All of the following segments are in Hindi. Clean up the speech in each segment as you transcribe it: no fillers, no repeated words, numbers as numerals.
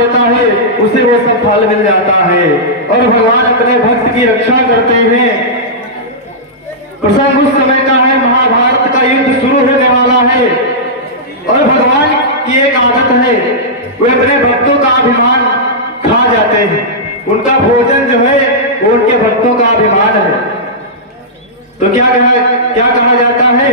लेता है उसे वो सब फल मिल जाता है। और भगवान अपने भक्त की रक्षा करते हैं। प्रसंग उस समय का है, महाभारत का युद्ध शुरू होने वाला है और भगवान की एक आदत है, वे अपने भक्तों का अभिमान खा जाते हैं। उनका भोजन जो है वो उनके भक्तों का अभिमान है। तो क्या कहा जाता है,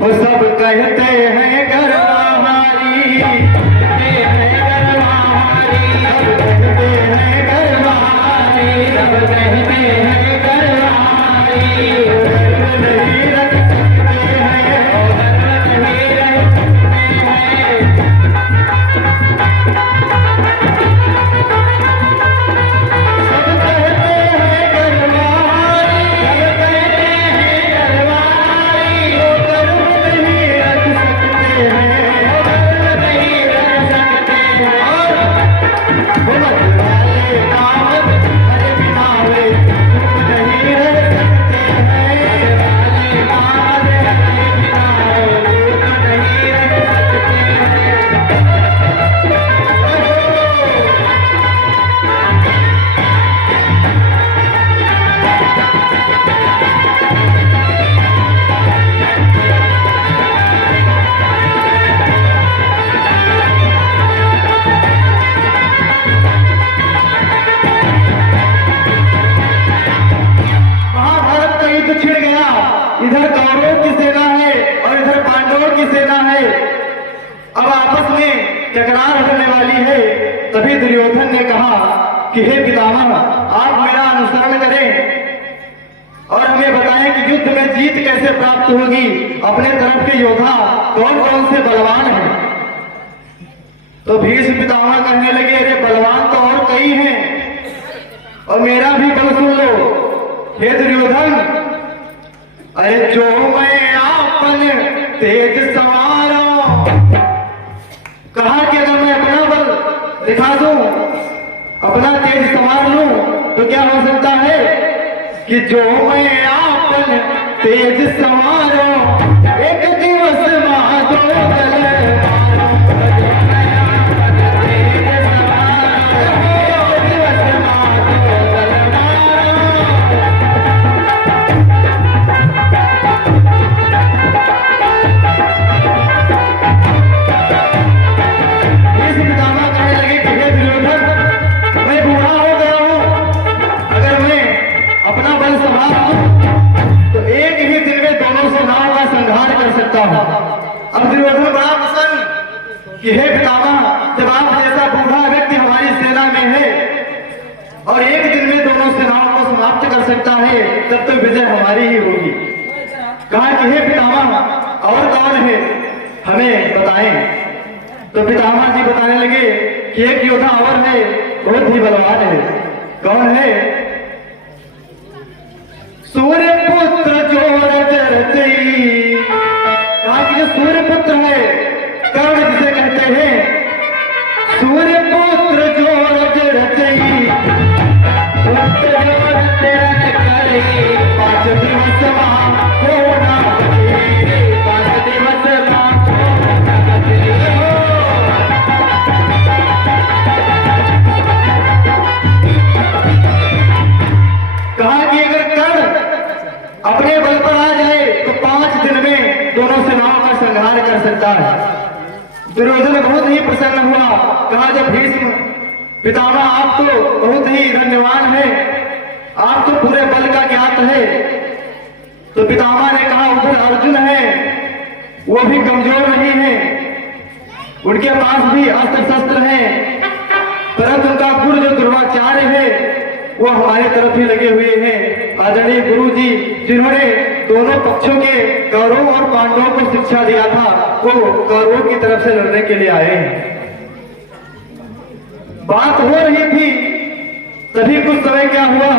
वो सब कहते हैं गरवाहारी, कहते हैं गरवाहारी, सब कहते हैं गरवाहारी, सब कहते हैं गरवाहारी। गर्व नहीं रख सकते हैं और गर्व नहीं रख सकते हैं। सब कहते हैं गरवाहारी, सब कहते हैं गरवाहारी, वो गर्व नहीं रख सकते हैं, गर्व नहीं रख सकते हैं। और मत वाले कामत हरे बिना वे चुप नहीं रह सकते हैं, वाले कामत हरे बिना वे चुप नहीं रह सकते हैं। महाभारत का युद्ध छिड़ गया। इधर कौरवों की सेना है और इधर पांडवों की सेना है। अब आपस में टकरार होने वाली है। तभी दुर्योधन ने कहा कि हे पितामह, आप मेरा अनुसरण करें और हमें बताएं कि युद्ध में जीत कैसे प्राप्त होगी। अपने तरफ के योद्धा कौन कौन से बलवान हैं। तो भीष्म पितामह कहने लगे, अरे बलवान तो और कई हैं और मेरा भी बल सुन लो। हे दुर्योधन, अरे जो मैं आपन तेज संवारो, कहा कि अगर मैं अपना बल दिखा दूं, अपना तेज संवार लूं, तो क्या हो सकता है कि जो मैं आपन तेज संवारो, एक दिवस महादो दल अब दुर्योधन बड़ा प्रसन्न कि हे पितामह, जब आप जैसा बूढ़ा व्यक्ति हमारी सेना में है और एक दिन में दोनों सेनाओं को समाप्त कर सकता है, तब तो विजय हमारी ही होगी। कहा कि हे पितामह, और कौन है, हमें बताएं। तो पितामह जी बताने लगे कि एक योद्धा और है, बहुत ही बलवान है। कौन है? सूर्यपुत्र जोरजरती। कहा कि जो सूर्यपुत्र है, कर्ण जिसे कहते हैं, सूर्यपुत्र जोरजरती, पांच दिवस होना, पांच दिवस कहा कि अगर कर्ण अपने बल पर आ जाए तो 5 दिन में दोनों सेनाओं का संहार कर सकता है। दुर्योधन बहुत ही प्रसन्न हुआ। कहा जब भीष्म पितामह, आप तो बहुत ही धन्यवान हैं, आप तो पूरे बल का ज्ञात है। तो पितामह ने कहा उधर अर्जुन है, वो भी कमजोर नहीं है, उनके पास भी अस्त्र शस्त्र हैं, परंतु उनका गुरु जो द्रोणाचार्य है वो हमारे तरफ ही लगे हुए हैं। आदरणीय गुरु जी जिन्होंने दोनों पक्षों के कौरवों और पांडवों को शिक्षा दिया था, वो कौरवों की तरफ से लड़ने के लिए आए हैं। बात हो रही थी, तभी कुछ समय क्या हुआ,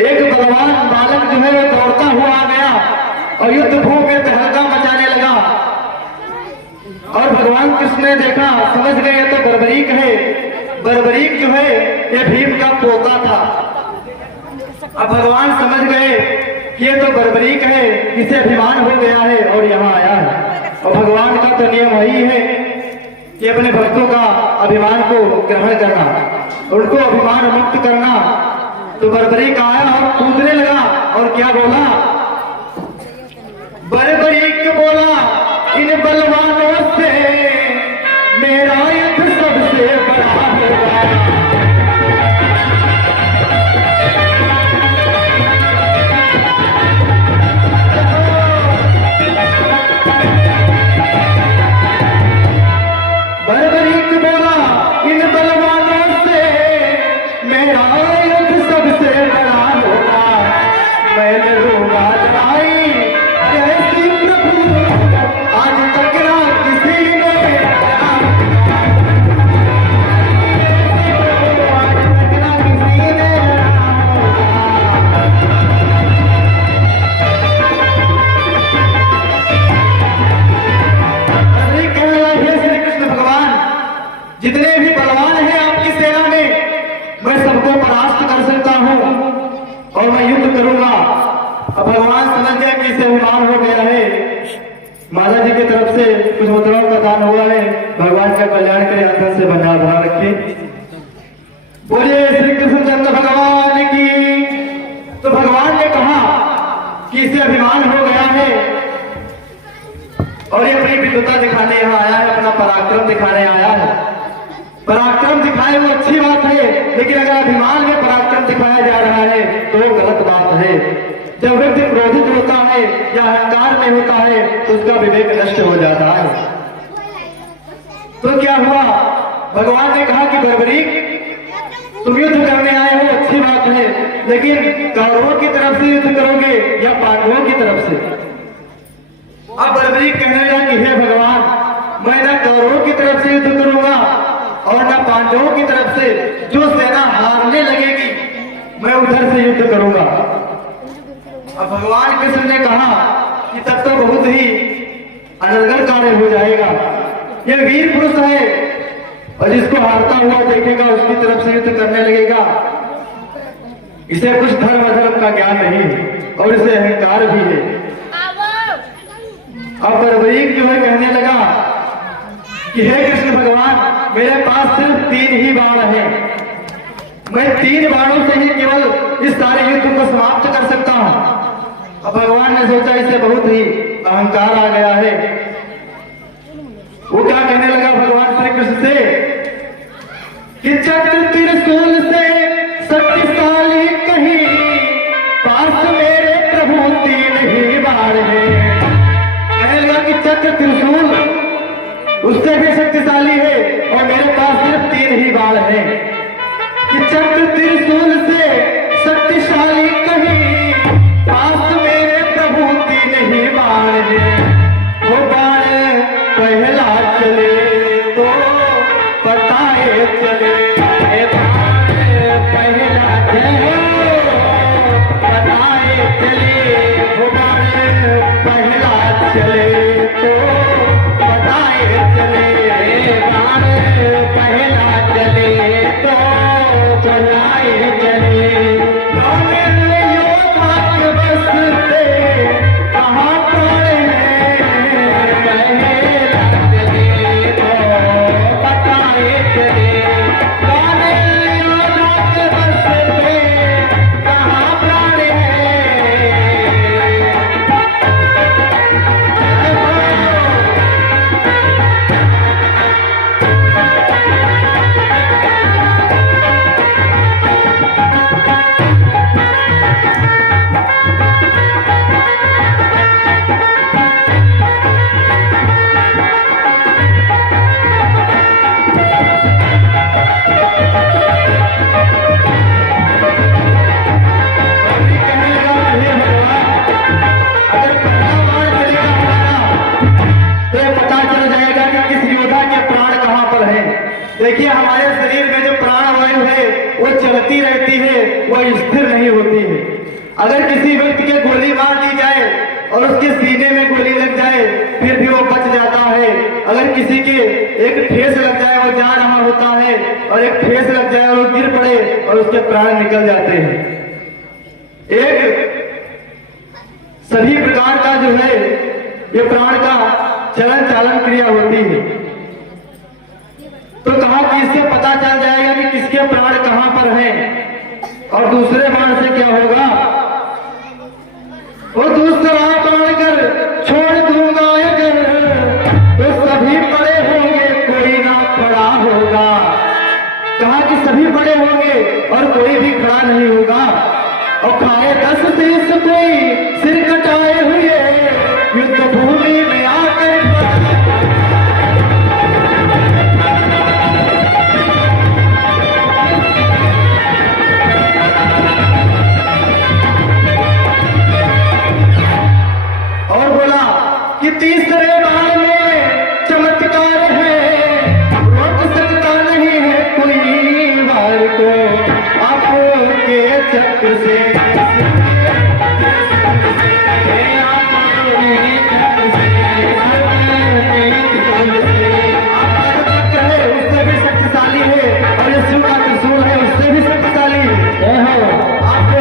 एक बलवान बालक जो है वो दौड़ता हुआ आ गया और युद्ध भूमि में तहलका मचाने लगा। और भगवान कृष्ण ने देखा, समझ गए तो बर्बरीक है। बर्बरीक जो है ये भीम का पोता था। अब भगवान समझ गए कि ये तो बर्बरीक है, इसे अभिमान हो गया है और यहाँ आया है। और भगवान का तो नियम वही है कि अपने भक्तों का अभिमान को ग्रहण करना, उनको अभिमान मुक्त करना। तो बर्बरीक आया और कूदने लगा और क्या बोला? बर्बरीक बोला, इन बलवानों से मेरा युद्ध सबसे बड़ा होगा। बर्बरीक बोला, इन बलवानों से मेरा युद्ध सबसे बड़ा होगा। मैं लड़ूंगा लड़ाई जैसी प्रभु, आज तक ना किसी ने जितने भी बलवान हैं आपकी सेना में, मैं सबको परास्त कर सकता हूं और मैं युद्ध करूंगा। अब भगवान समझ गए कि इसे अभिमान हो गया है। माता जी की तरफ से कुछ मुद्राओं का दान हुआ है। भगवान का कल्याण करे, अंदर से बना बना रखे। बोलिए श्री कृष्णचंद्र भगवान की। तो भगवान ने कहा कि इसे अभिमान हो गया है और ये अपनी विद्वता दिखाने यहाँ आया है, अपना पराक्रम दिखाने आया है। पराक्रम दिखाए वो अच्छी बात है, लेकिन अगर अभिमान में पराक्रम दिखाया जा रहा है तो गलत बात है। जब व्यक्ति क्रोधित होता है या अहंकार में होता है तो उसका विवेक नष्ट हो जाता है। तो क्या हुआ? भगवान ने कहा कि बर्बरीक तुम युद्ध करने आए हो, अच्छी बात है, लेकिन कौरवों की तरफ से युद्ध करोगे या पांडवों की तरफ से? अब बर्बरीक कहने लगा कि हे भगवान, मैं ना कौरवों की तरफ से युद्ध करूंगा और ना पांडवों की तरफ से। जो सेना हारने लगेगी मैं उधर से युद्ध करूंगा। अब भगवान कृष्ण ने कहा कि तब तो बहुत ही अनर्गल कार्य हो जाएगा। ये वीर पुरुष है और जिसको हारता हुआ देखेगा उसकी तरफ से युद्ध करने लगेगा। इसे कुछ धर्म अधर्म का ज्ञान नहीं है और इसे अहंकार भी है। अब बर्बरीक जो है कहने लगा कि हे कृष्ण भगवान, मेरे पास सिर्फ 3 ही बाण हैं। मैं 3 बाणों से ही केवल इस सारे युद्ध को समाप्त कर सकता हूं। अब भगवान ने सोचा इसे बहुत ही अहंकार आ गया है। वो क्या कहने लगा भगवान श्री कृष्ण से कि चक्र त्रिशूल से शक्तिशाली कहीं, पास मेरे प्रभु 3 ही बाण हैं। कहने लगा कि चक्र त्रिशूल उससे भी शक्तिशाली है और मेरे पास सिर्फ 3 ही बाण हैं। कि चक्र त्रिशूल से शक्तिशाली कहीं, पास मेरे प्रभु 3 ही बाण हैं। वो बाण पहला चले तो बताए चले, बाण पहला चले बताए चले, वो बाण पहला चले तो बताए चले, बाण पहला चले तो चलाए चले। मेरे योद्धा के बसते कहाँ पड़े हैं, पहला चले तो बताए चले। मेरे योद्धा के बसते कहाँ पड़े हैं। देखिए हमारे शरीर में जो प्राण वायु है वो चलती रहती है, वो स्थिर नहीं होती है। अगर किसी व्यक्ति के गोली मार दी जाए और उसके सीने में गोली लग जाए फिर भी वो बच जाता है। अगर किसी के एक ठेस लग जाए, वो जा रहा होता है और एक ठेस लग जाए और वो गिर पड़े और उसके प्राण निकल जाते हैं। एक सभी प्रकार का जो है ये प्राण का चलन चालन क्रिया होती है। तो कहा कि इससे पता चल जाएगा कि किसके प्राण कहां पर हैं। और दूसरे बाण से क्या होगा, वो दूसरा बाण कर छोड़ दूंगा अगर, तो सभी बड़े होंगे कोई ना खड़ा होगा। कहा कि सभी बड़े होंगे और कोई भी खड़ा नहीं होगा। और खाए 10 देश कोई सिर कटाए हुए युद्ध भूमि में आकर। और बोला कि तीसरे बार में चमत्कार है, रोक सकता नहीं है कोई वार को आपके चक्र से। उससे भी शक्तिशाली है और ये शिव का त्रिशूल है, उससे भी शक्तिशाली है। आपके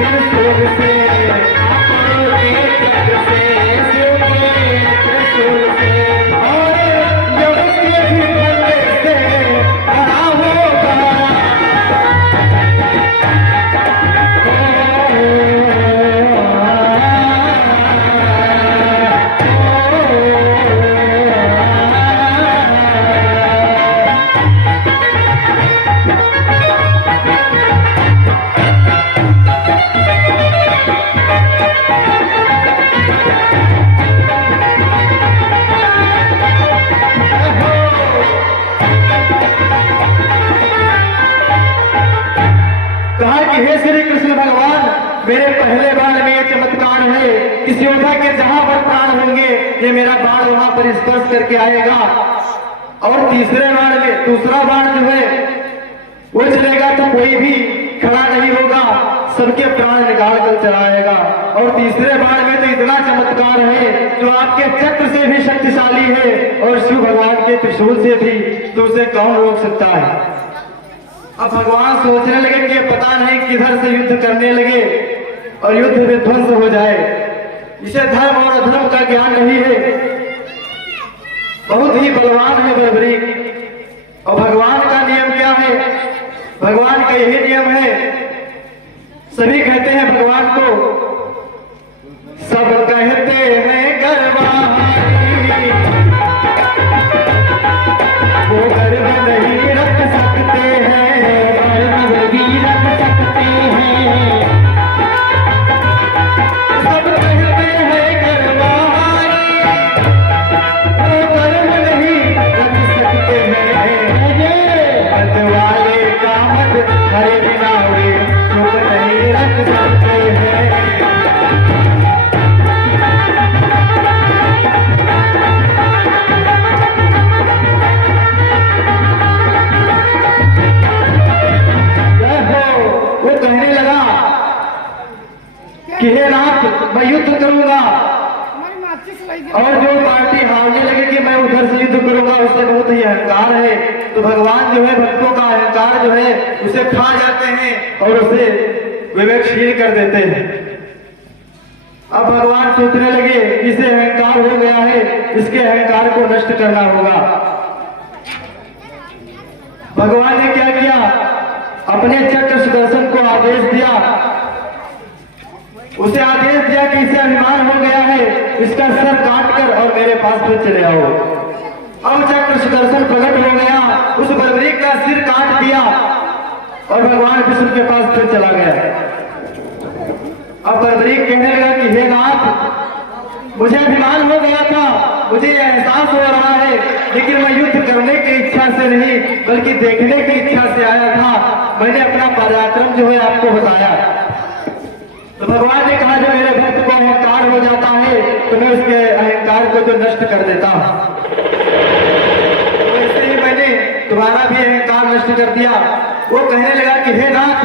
त्रिशूल से मेरे पहले बाण में ये चमत्कार है, इस योद्धा के जहां पर प्राण होंगे ये मेरा बाण वहां पर स्पर्श करके आएगा। और तीसरे बाण में दूसरा बाण जो है वो चलेगा तो कोई भी खड़ा नहीं होगा, सबके प्राण निकाल कर चलाएगा। और तीसरे बाण में तो इतना चमत्कार है जो आपके चक्र से भी शक्तिशाली है और शिव भगवान के त्रिशूल से भी, तो उसे कौन रोक सकता है। अब भगवान सोचने लगे कि पता नहीं किधर से युद्ध करने लगे और युद्ध विध्वंस हो जाए। इसे धर्म और अधर्म का ज्ञान नहीं है, बहुत ही बलवान है बलबरीक। और भगवान का नियम क्या है, भगवान का यही नियम है। सभी कहते हैं भगवान को, सब कहते हैं गर्वाहारी, वो गर्व नहीं रख सकते हैं, गर्व भी रख सकते हैं। सब कहते हैं गर्वाहारी, वो गर्व नहीं रख सकते हैं। मत वाले का मत हरे बिना हुए चुप नहीं रख सकते हैं। कि हे नाथ मैं युद्ध करूंगा, और जो पार्टी हारने लगे कि मैं उधर से युद्ध करूंगा उससे बहुत ही अहंकार है। तो भगवान जो है भक्तों का अहंकार जो है उसे खा जाते हैं और उसे विवेकशील कर देते हैं। अब भगवान सोचने लगे इसे अहंकार हो गया है, इसके अहंकार को नष्ट करना होगा। भगवान ने क्या किया, अपने चक्र सुदर्शन को आदेश दिया, उसे आदेश दिया कि इसे अभिमान हो गया है, इसका सर काट कर और मेरे पास फिर चले आओ। अब चक्र सुदर्शन प्रकट हो गया, उस बलबरीक का सिर काट दिया और भगवान विष्णु के पास फिर चला गया। अब बलबरीक कहने लगा कि हे नाथ मुझे अभिमान हो गया था, मुझे यह एहसास हो रहा है, लेकिन मैं युद्ध करने की इच्छा से नहीं बल्कि देखने की इच्छा से आया था। मैंने अपना पराक्रम जो है आपको बताया। तो भगवान ने कहा जो मेरे भक्त को अहंकार हो जाता है तो मैं उसके अहंकार को तो नष्ट कर देता हूं। तो वैसे ही मैंने तुम्हारा भी अहंकार नष्ट कर दिया। वो कहने लगा कि हे नाथ,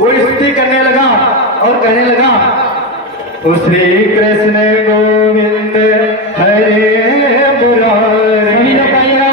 वो स्तुति करने लगा और कहने लगा श्री कृष्ण गोविंद हरे मुरारी नारा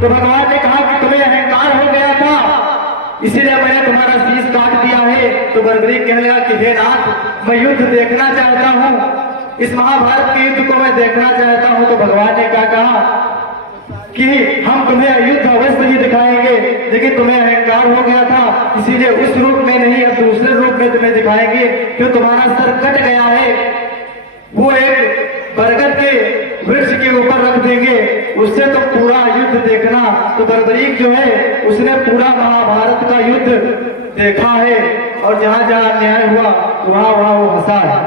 तो भगवान ने कहा कि तुम्हें अहंकार हो गया था, इसीलिए मैंने तुम्हारा शीश काट दिया है। तो बर्बरीक कहने लगा कि हे नाथ, मैं युद्ध देखना चाहता हूँ, इस महाभारत के युद्ध को मैं देखना चाहता हूँ। तो भगवान ने क्या कहा कि हम तुम्हें युद्ध अवश्य ही दिखाएंगे, लेकिन तुम्हें अहंकार हो गया था, इसीलिए उस रूप में नहीं, अब दूसरे रूप में तुम्हें दिखाएंगे। क्यों तुम्हारा सर कट गया है, वो एक बरगद के वृक्ष के ऊपर रख देंगे, उससे तो पूरा युद्ध देखना। तो बर्बरीक जो है उसने पूरा महाभारत का युद्ध देखा है, और जहां जहां अन्याय हुआ वहां वहां वो हंसा है।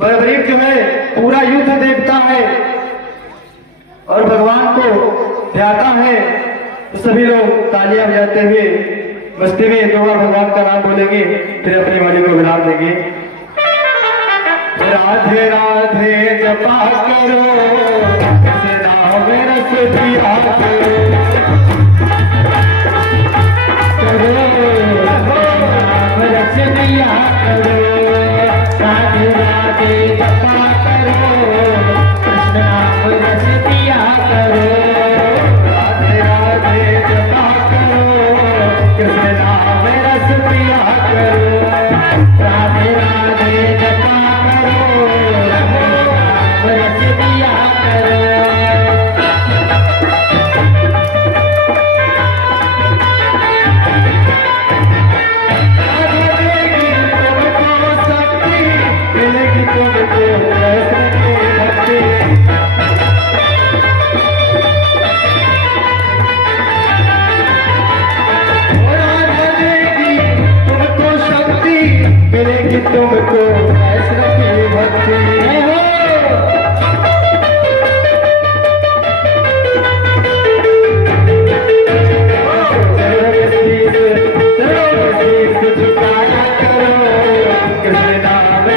बर्बरीक जो है पूरा युद्ध देखता है और भगवान को ध्याता है। तो सभी लोग तालियां बजाते हुए मस्ती में दो बार भगवान का नाम बोलेंगे, फिर अपनी वाणी को विराम देंगे। राधे राधे जपा करो, नाम रस पिया करो, नाम रस पिया करो। राधे राधे जपा करो, कृष्ण नाम रस पिया करो। राधे राधे जपा करो, कृष्ण नाम रस पिया करो। राधे राधे जपा तुमको ऐसा की भक्ति हो। झुकाया करो, कृष्ण नाम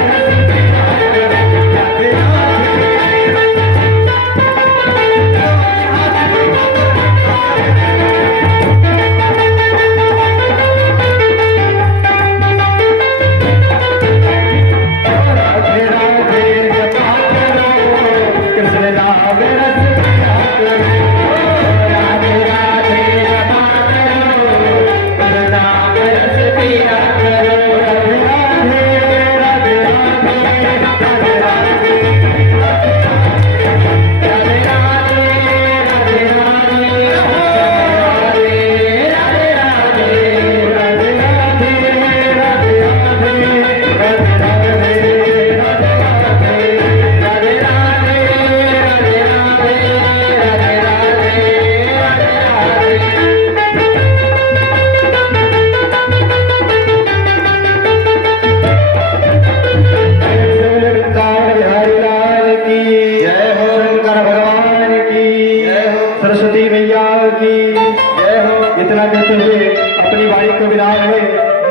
इतना कहते हुए अपनी वाणी को विराम में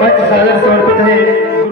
मंच सादर समर्पित है।